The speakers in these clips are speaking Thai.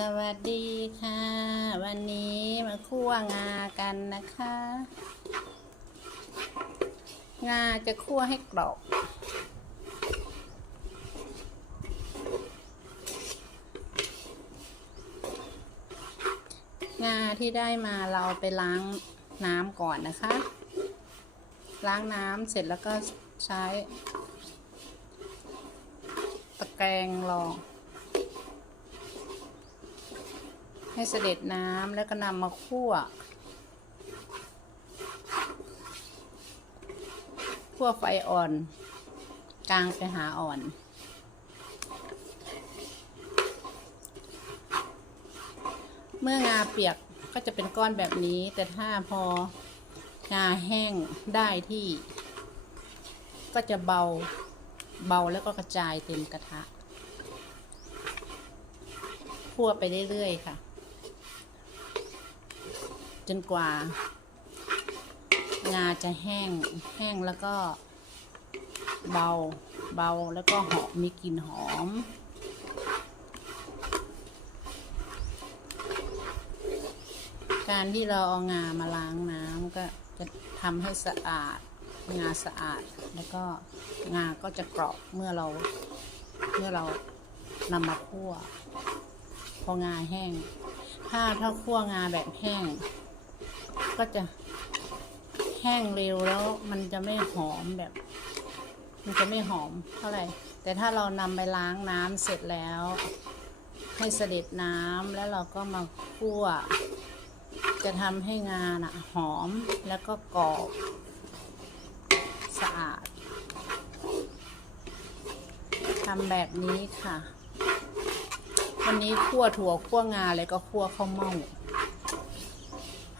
สวัสดีค่ะ วันนี้มาคั่วงากันนะคะ งาจะคั่วให้กรอบงาที่ได้มาเราไปล้างน้ำก่อนนะคะ ล้างน้ำเสร็จแล้วก็ใช้ ตะแกรงรอง ให้เสด็จน้ำแล้วก็นำมาคั่ว คั่วไฟอ่อน กลางไปหาอ่อนเมื่องาเปียกก็จะเป็นก้อนแบบนี้ แต่ถ้าพองาแห้งได้ที่ ก็จะเบาเบาแล้วก็กระจายเต็มกระทะคั่วไปเรื่อยๆค่ะ จนกว่า งาจะแห้งแห้งแล้วก็เบาเบาแล้วก็หอมมีกลิ่นหอม การที่เราเอางามาล้างน้ำก็จะทำให้สะอาดงาสะอาดแล้วก็งาก็จะกรอบเมื่อเราเมื่อเรานำมาคั่ว พองาแห้ง ถ้าถ้าคั่วงาแบบแห้ง ก็จะแห้งเร็วแล้วมันจะไม่หอมแบบ มันจะไม่หอมเท่าไหร่ แต่ถ้าเรานำไปล้างน้ำเสร็จแล้ว ให้เสด็จน้ำแล้วเราก็มาคั่ว จะทำให้งาน่ะหอมแล้วก็กรอบสะอาดทำแบบนี้ค่ะ วันนี้คั่วถั่วคั่วงาเลยก็คั่วข้าวเม่า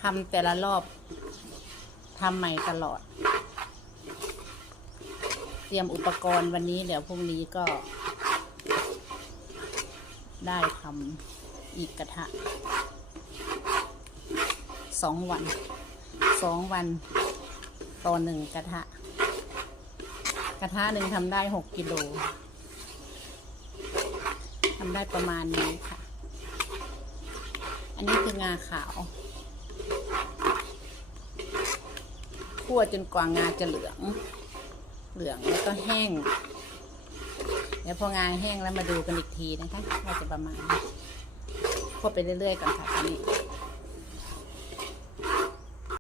ทำแต่ละรอบทำใหม่ตลอด เตรียมอุปกรณ์วันนี้เดี๋ยวพรุ่งนี้ก็ ได้ทำอีกกระทะสองวันสองวันต่อหนึ่งกระทะ กระทะหนึ่งทำได้หกกิโลทำได้ประมาณนี้ค่ะ อันนี้คืองาขาว คั่วจนกว่างาจะเหลือง เหลืองแล้วก็แห้ง เดี๋ยวพองาแห้งแล้วมาดูกันอีกทีนะคะว่าจะประมาณคั่วไปเรื่อยๆก่อนค่ะตอนนี้